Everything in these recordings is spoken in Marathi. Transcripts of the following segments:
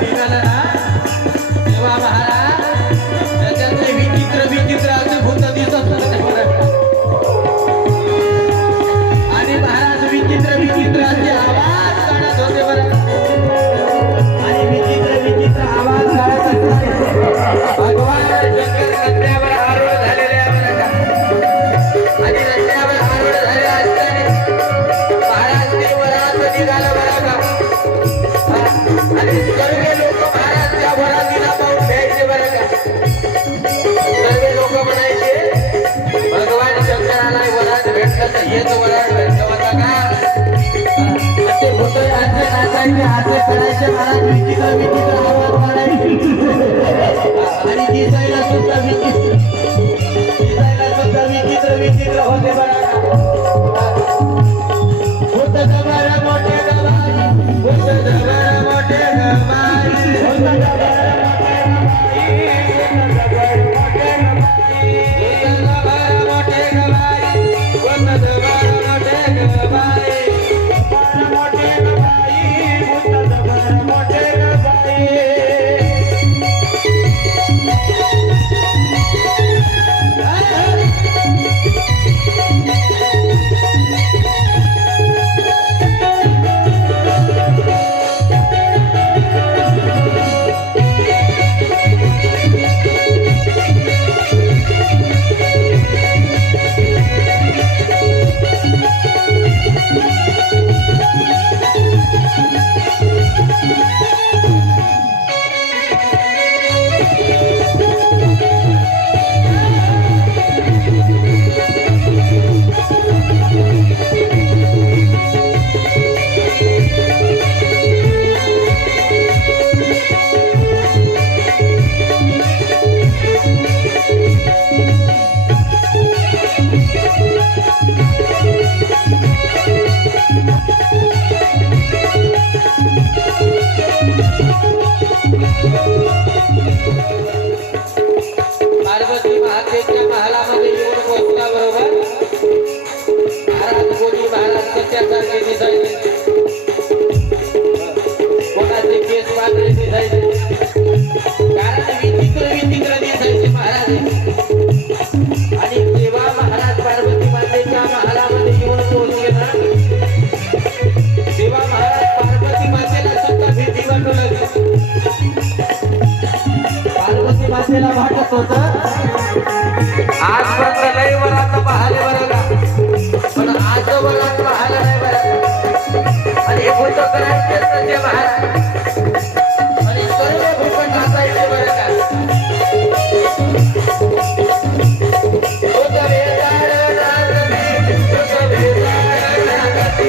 निघाला ना तेव्हा महाराज त्याच्यातले विचित्र विचित्र असे भूत दिसत होते बरं का. आणि महाराज विचित्र विचित्र असे आवाज काढत होते बरं का. आणि विचित्र विचित्र आवाज काढत असताना भगवान शंकर रस्त्यावर आरूढ झालेले आहे बरं का. आणि रस्त्यावर आरूढ झाले असताना महाराज ते वरात निघाला बरं का. आणि सर्व लोक महाराज त्या वरातीला पाहून घ्यायचे बरं का. सर्व लोक म्हणायचे भगवान शंकराला वरात भेटलं तर हेच वरात भेटलं होता का. ते भूत हाते नाचायचे हाते करायचे महाराज विचित्र विचित्र आवाज काढायचे आणि दिसायला सुद्धा विचित्र विचित्र होते बरं का. भूत जबर मोठे गवाई भूत जबर मोठे गवाई भूत जबर मोठे गवाई भूत जबर मोठे गवाई मोठे गवाई भूत जबर मोठे गवाई. पार्वती महादेवच्या महालामध्ये येऊन पोहोचला बरोबर महाराज कोणी महाराज सत्यासारखे दिसायचे. कोणाचे केस पांढरे दिसायचे कारण विचित्र विचित्र दिसायचे महाराज. आणि जेव्हा महाराज पार्वती मातेच्या महालामध्ये येऊन पोहोचले ना तेव्हा महाराज पार्वती मातेला सुद्धा भीती वाटू लागली. पार्वती मातेला वाटत होत आजपर्यंत लय वरात पाहिले बरं का पण आज वरात पाहिलं नाही बरं. आणि हे भूत करायचे म्हणजे महाराज आणि सर्व भूत नाचायचे बरं का. भूत वेताळ नाचती भूत वेताळ नाचती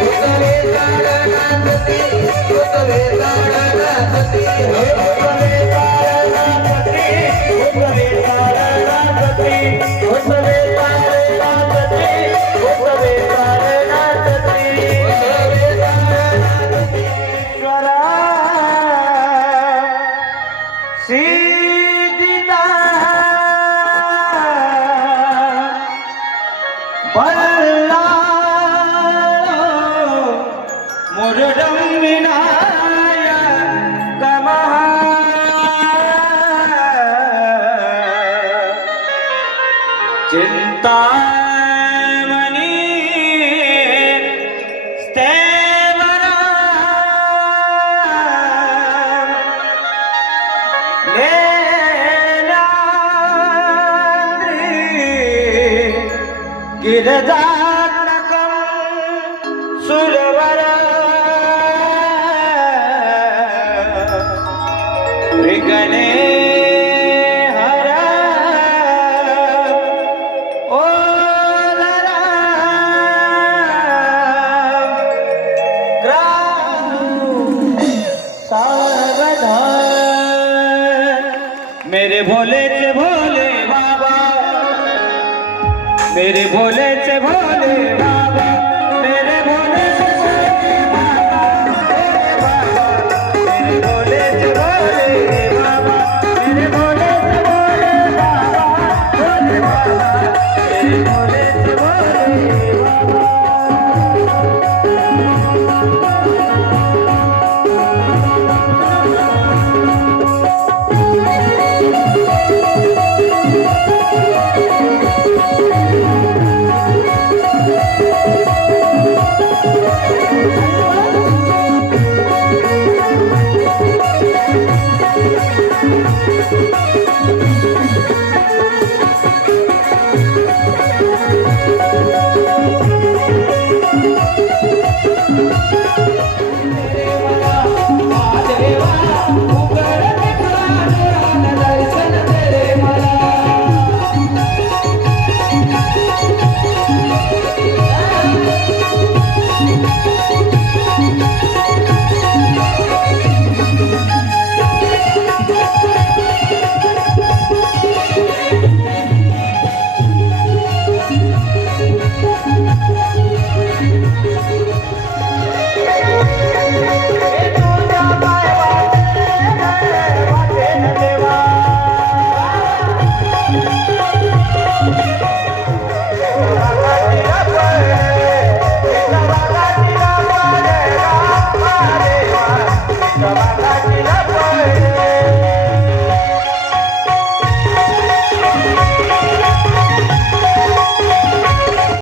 भूत वेताळ नाचती भूत वेताळ नाचती भूत वेताळ नाचती भूत वेताळ नाचती भूत वेताळ नाचती भूत वेताळ नाचती भूत वेताळ नाचती. ईश्वरा सीता बल्ला मुरडम विनाय कमहा चिंतामणि स्थेवरा गिरजात्मकं सुरवर विघ्ने हर ओलरा सावधान. मेरे भोले से भोले बाबा मेरे भोले से भोले बाबा मेरे भोले से भोले बाबा